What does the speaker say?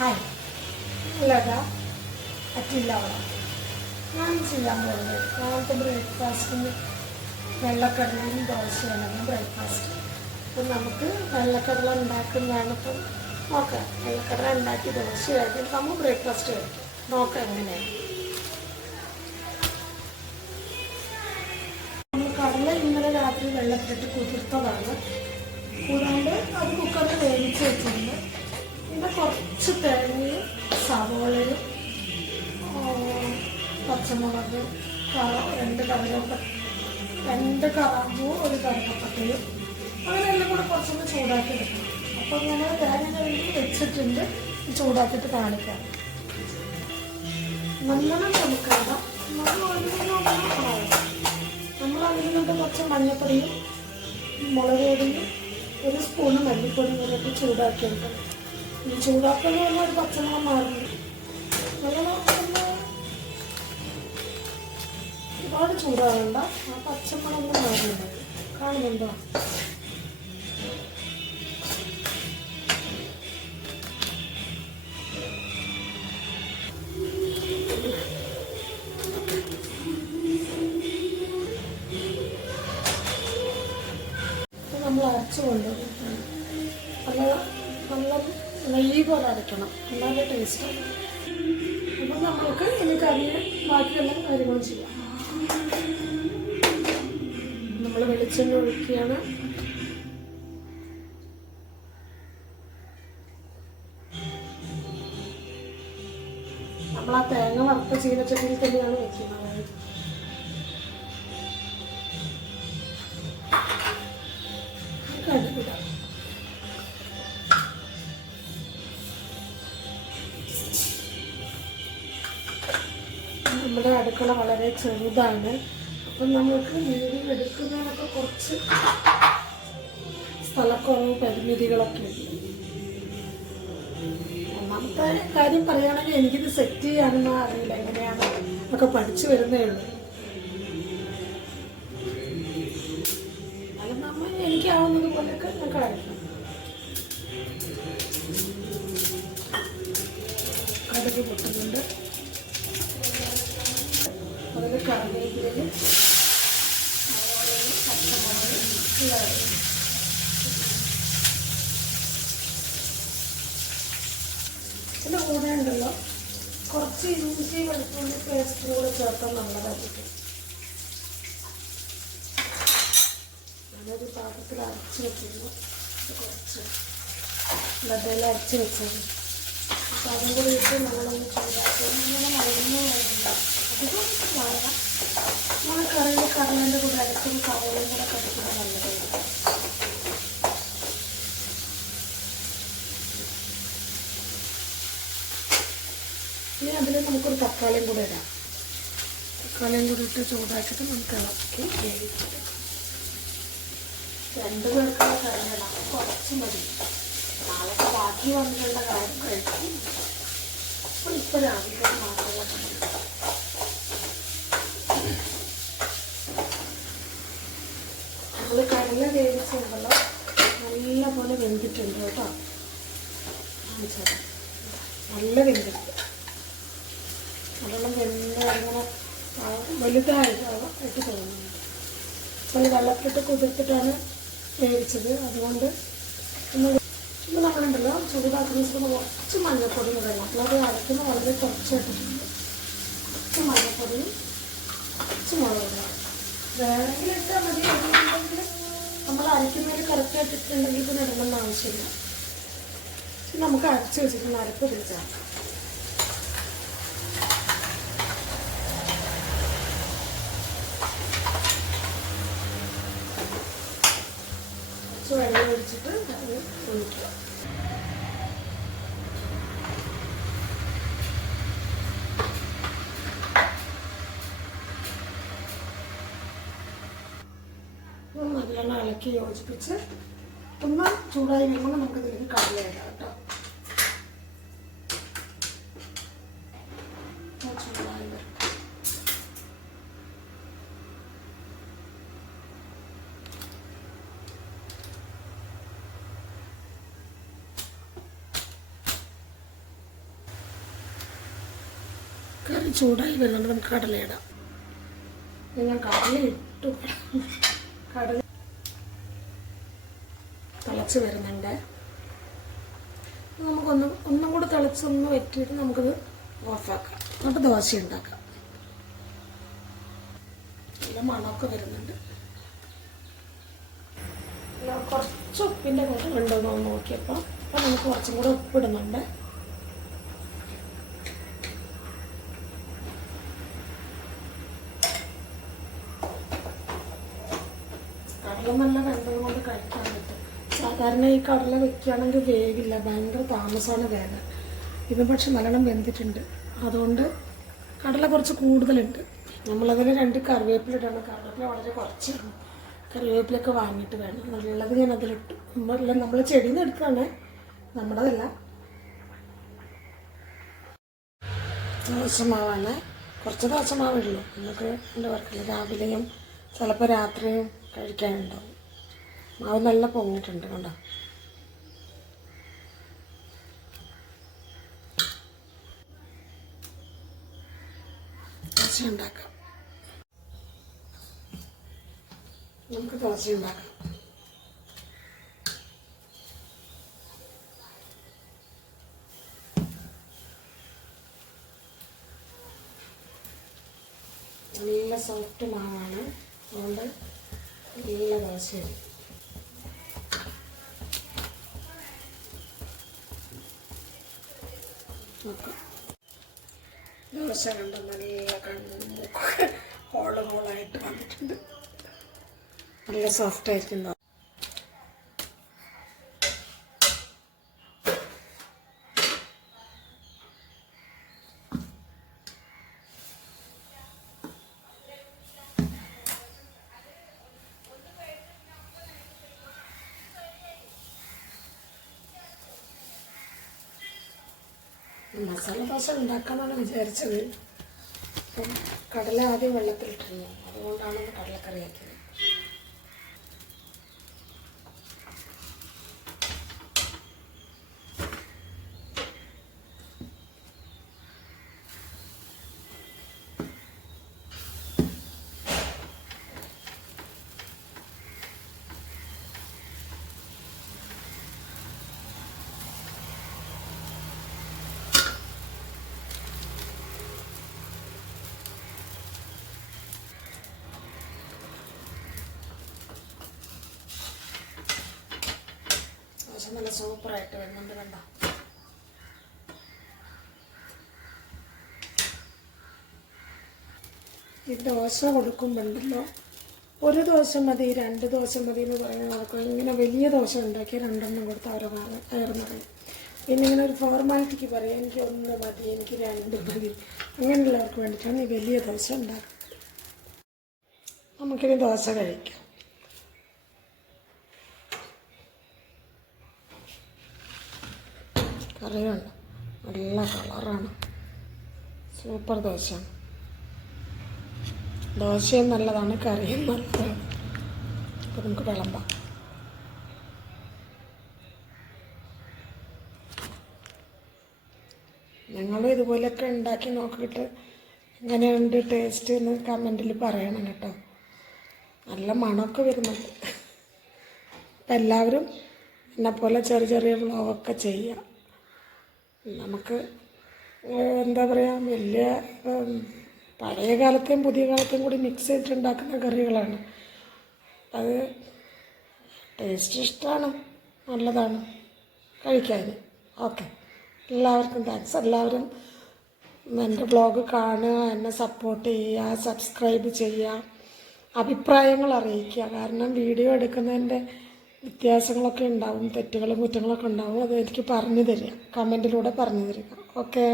Hi, Latha അറ്റില്ല അവിടെ. ഞാൻ ചെയ്യാൻ പോകുന്നത് രാവിലത്തെ ബ്രേക്ക്ഫാസ്റ്റിന് വെള്ളക്കടലയും ദോശയാണ് ബ്രേക്ക്ഫാസ്റ്റ്. അപ്പം നമുക്ക് വെള്ളക്കടല ഉണ്ടാക്കുന്നതാണ് ഇപ്പം നോക്കാം. വെള്ളക്കടല ഉണ്ടാക്കി ദോശ കഴിക്കും, നമ്മൾ ബ്രേക്ക്ഫാസ്റ്റ് കഴിക്കും. നോക്കാം എങ്ങനെയാണ്. നമ്മൾ കടല ഇന്നലെ രാത്രി വെള്ളത്തിലിട്ട് കുതിർത്തതാണ്. കൂടാണ്ട് അത് കുക്കറിൽ വേവിച്ച് വെച്ചിട്ടുണ്ട്. പിന്നെ കുറച്ച് തേങ്ങയും സവോളയും പച്ചമുളക്, രണ്ട് കറാമ്പൂവും ഒരു കറുകപ്പട്ടയും അങ്ങനെയെല്ലാം കൂടെ കുറച്ചൊന്ന് ചൂടാക്കി എടുക്കണം. അപ്പം ഞാൻ തേങ്ങ കഴുകി വെച്ചിട്ടുണ്ട്, ചൂടാക്കിയിട്ട് കാണിക്കാം. നല്ലോണം നമുക്കിടാം. നമ്മൾ അതിനുകൊണ്ട് കുറച്ച് മഞ്ഞപ്പൊടിയും മുളക് പൊടിയും ഒരു സ്പൂണ് മല്ലിപ്പൊടിയും കൂടിയിട്ട് ചൂടാക്കി എടുക്കണം. ഈ ചൂടാക്കുന്ന പറഞ്ഞാൽ ഒരു പച്ചമുളക് മാറുന്നു. നല്ലോണം ഒരുപാട് ചൂടാകണ്ട, ആ പച്ചമുളക് മാറുന്നുണ്ട്. കാണുന്നുണ്ടോ? നമ്മൾ അരച്ച് കൊണ്ടുവരും. നല്ല നെയ്യ് പോലെ അരയ്ക്കണം, നല്ല ടേസ്റ്റാണ്. അപ്പം നമ്മൾക്ക് ഇനി ബാക്കിയുള്ള കാര്യങ്ങളും ചെയ്യാം. നമ്മൾ വെളിച്ചെണ്ണ ഒഴിക്കുകയാണ്. നമ്മൾ ആ തേങ്ങ വറുത്ത ചീനച്ചട്ടിയിൽ തന്നെയാണ് വയ്ക്കുന്നത്. കടുകിടാം. നമ്മുടെ അടുക്കള വളരെ ചെറുതാണ്. അപ്പം നമുക്ക് മീൻ എടുക്കുന്നതിനൊക്കെ കുറച്ച് സ്ഥലക്കുറവ്, പരിമിതികളൊക്കെ ഉണ്ട്. ഒന്നാമത്തെ കാര്യം പറയുകയാണെങ്കിൽ എനിക്കിത് സെറ്റ് ചെയ്യാനൊന്നും അറിയില്ല, എങ്ങനെയാണ് ഒക്കെ പഠിച്ചു വരുന്നേ ഉള്ളൂ. അത് എനിക്കാവുന്നത് പോലെയൊക്കെ ഞാൻ കഴിക്കണം. കടുക് പൊട്ടുന്നുണ്ട്, അതിൽ കറിവേപ്പിലയും പച്ചമുളക് പിന്നെ കൂടെ ഉണ്ടല്ലോ കുറച്ച് ഇഞ്ചി വെളുത്തുള്ളി പേസ്റ്റ് കൂടെ ചേർത്താൽ നല്ലതായിരിക്കും. ഞാനൊരു പാത്രത്തിൽ അരച്ച് വെക്കുന്നു, കുറച്ച് ലതയിൽ അരച്ച് വെച്ചത്. അപ്പം അതും കൂടി ഇട്ട് നമ്മളൊന്ന് ചൂടാക്കി ഇങ്ങനെ മരുന്ന് അധികം വളരാം. നമ്മൾ കറിയിൽ കടലിൻ്റെ കൂടെ അരച്ചും സവോളയും കൂടെ കടിക്കുന്നത് നല്ലതായിരിക്കും. ഇനി അതിൽ നമുക്കൊരു തക്കാളിയും കൂടെ ഇടാം. തക്കാളിയും കൂടി ഇട്ട് ചൂടാക്കിയിട്ട് നമുക്ക് ഇളക്കി വേവിച്ചെടുക്കാം. 2 പേർക്കുള്ള കറിയിടാം, കുറച്ച് മതി. നാളെ ബാക്കി വന്നിട്ടുള്ള കാര്യം കഴിക്കും. അപ്പോൾ ഇപ്പോൾ രാവിലെ മാത്രമേ കറിയിടാം. നമ്മൾ കടല വേവിച്ചുണ്ടല്ലോ നല്ല പോലെ വെന്തിട്ടുണ്ട് കേട്ടോ. നല്ല വെന്തിട്ടുണ്ട്. നല്ലോണം വെന്ത് അങ്ങനെ വലുതായിട്ട് തോന്നുന്നുണ്ട്. അപ്പോൾ വെള്ളത്തിലിട്ട് കുതിർത്തിട്ടാണ് വേവിച്ചത്. അതുകൊണ്ട് ഇന്ന് നമ്മളുണ്ടല്ലോ ചൂടാക്കുന്ന സമയത്ത് കുറച്ച് മഞ്ഞൾപ്പൊടി ഇടണം. നമ്മളത് അരക്കുന്ന വളരെ കുറച്ചിട്ടിട്ടുണ്ട്. കുറച്ച് മഞ്ഞൾപ്പൊടിയും കുറച്ച് മുളക് ഇടണം. വേണമെങ്കിൽ ഇട്ടാൽ മതി. അതുകൊണ്ടെങ്കിൽ നമ്മൾ അരയ്ക്കുന്നതിൽ കറക്റ്റായിട്ട് ഇട്ടുണ്ടെങ്കിൽ പിന്നെ ഇടണമെന്ന് ആവശ്യമില്ല. നമുക്ക് അരച്ച് വെച്ചിട്ട് അരപ്പ് പിടിച്ചാക്കാം. കുറച്ച് വെള്ളം ഒഴിച്ചിട്ട് അത് ഒഴിക്കുക. നല്ലോണം ഇളക്കി യോജിപ്പിച്ച് ഒന്ന് ചൂടായി വരുമ്പോൾ നമുക്കിതിലേക്ക് കടല ഇടാം കേട്ടോ. ചൂടായി വരും. കറി ചൂടായി വരുന്നുണ്ട്. നമുക്ക് കടല ഇടാം. ഞാൻ കടല ഇട്ടു. കടല തിളച്ച് വരുന്നുണ്ട്. ഒന്നും കൂടെ തിളച്ചൊന്ന് വെറ്റിയിട്ട് നമുക്കത് ഓഫാക്കാം. എന്നിട്ട് ദോശ ഉണ്ടാക്കാം. നല്ല മണമൊക്കെ വരുന്നുണ്ട്. കുറച്ച് ഉപ്പിൻ്റെ കുറവുണ്ടോ എന്ന് നോക്കിയപ്പോൾ അപ്പം നമുക്ക് കുറച്ചും കൂടെ ഉപ്പിടുന്നുണ്ട്. കടല നല്ല വെന്തം കൊണ്ട് കഴിക്കാൻ പറ്റും. സാധാരണ ഈ കടല വെക്കുകയാണെങ്കിൽ വേവില്ല, ഭയങ്കര താമസമാണ് വേഗം. ഇത് പക്ഷെ നല്ലോണം വെന്തിട്ടുണ്ട്. അതുകൊണ്ട് കടല കുറച്ച് കൂടുതലുണ്ട്. നമ്മളതിന് 2 കറിവേപ്പില ഇടണം. കറിവേപ്പില വളരെ കുറച്ചാണ്. കറിവേപ്പിലൊക്കെ വാങ്ങിയിട്ട് വേണം. നല്ലത് ഞാൻ അതിലിട്ടു. നമ്മൾ ചെടിയിൽ നിന്ന് എടുക്കുകയാണ്, നമ്മുടേതല്ല. ദോശമാവാണ്. കുറച്ച് ദോശമാവുള്ളൂ. നമുക്ക് എന്താ പറയുക, രാവിലെയും ചിലപ്പോൾ രാത്രിയും കഴിക്കാനുണ്ടാവും. മാവ് നല്ല പൊങ്ങിയിട്ടുണ്ട് കണ്ടോ. ദോശ ഉണ്ടാക്കാം. നമുക്ക് ദോശ ഉണ്ടാക്കാം. നല്ല സോഫ്റ്റ് മാവാണ്. അതുകൊണ്ട് നല്ല ദോശയാണ്. നോക്കാം. ദോശ കണ്ട നല്ല കണ്ണൊക്കെ ഹോളായിട്ട് വന്നിട്ടുണ്ട്. നല്ല സോഫ്റ്റ് ആയിരിക്കും. മസാല ദോശ ഉണ്ടാക്കാമെന്നാണ് വിചാരിച്ചത്. അപ്പം കടല ആദ്യം വെള്ളത്തിലിട്ടിരുന്നു. അതുകൊണ്ടാണ് കടലക്കറിയാക്കിയത്. നല്ല സൂപ്പറായിട്ട് വരുന്നുണ്ട് കണ്ടോ. ഈ ദോശ കൊടുക്കുമ്പോണ്ടല്ലോ, ഒരു ദോശ മതി 2 ദോശ മതി എന്ന് പറയുന്നത് നടക്കും. ഇങ്ങനെ വലിയ ദോശ ഉണ്ടാക്കി 2 എണ്ണം കൊടുത്ത് അവരെ കയറുന്നറിയും. പിന്നെ ഇങ്ങനെ ഒരു ഫോർമാലിറ്റിക്ക് പറയും, എനിക്ക് 1 മതി, എനിക്ക് 2 മതി. അങ്ങനെയുള്ളവർക്ക് വേണ്ടിയിട്ടാണ് ഈ വലിയ ദോശ ഉണ്ടാക്കുന്നത്. നമുക്കിനി ദോശ കഴിക്കാം. കറിയുണ്ട്, നല്ല കളറാണ്. സൂപ്പർ ദോശയാണ്. ദോശയും നല്ലതാണ്, കറിയും നല്ലതാണ്. അപ്പോൾ നമുക്ക് വിളമ്പാം. ഞങ്ങളും ഇതുപോലെയൊക്കെ ഉണ്ടാക്കി നോക്കിയിട്ട് എങ്ങനെയുണ്ട് ടേസ്റ്റ് എന്ന് കമൻറ്റിൽ പറയണം കേട്ടോ. നല്ല മണമൊക്കെ വരുന്നുണ്ട്. അപ്പം എല്ലാവരും എന്നെപ്പോലെ ചെറിയ വ്ളോഗൊക്കെ ചെയ്യാം. നമുക്ക് എന്താ പറയുക, വലിയ പഴയ കാലത്തെയും പുതിയ കാലത്തെയും കൂടി മിക്സ് ചെയ്തിട്ടുണ്ടാക്കുന്ന കറികളാണ്. അത് ടേസ്റ്റ് ഇഷ്ടമാണ്, നല്ലതാണ് കഴിക്കാൻ. ഓക്കെ, എല്ലാവർക്കും താങ്ക്സ്. എല്ലാവരും എൻ്റെ ബ്ലോഗ് കാണുക, എന്നെ സപ്പോർട്ട് ചെയ്യുക, സബ്സ്ക്രൈബ് ചെയ്യുക, അഭിപ്രായങ്ങൾ അറിയിക്കുക. കാരണം വീഡിയോ എടുക്കുന്നതിൻ്റെ വ്യത്യാസങ്ങളൊക്കെ ഉണ്ടാവും, തെറ്റുകളും കുറ്റങ്ങളൊക്കെ ഉണ്ടാവും. അത് എനിക്ക് പറഞ്ഞു തരിക, കമൻറ്റിലൂടെ പറഞ്ഞു തരിക. ഓക്കെ.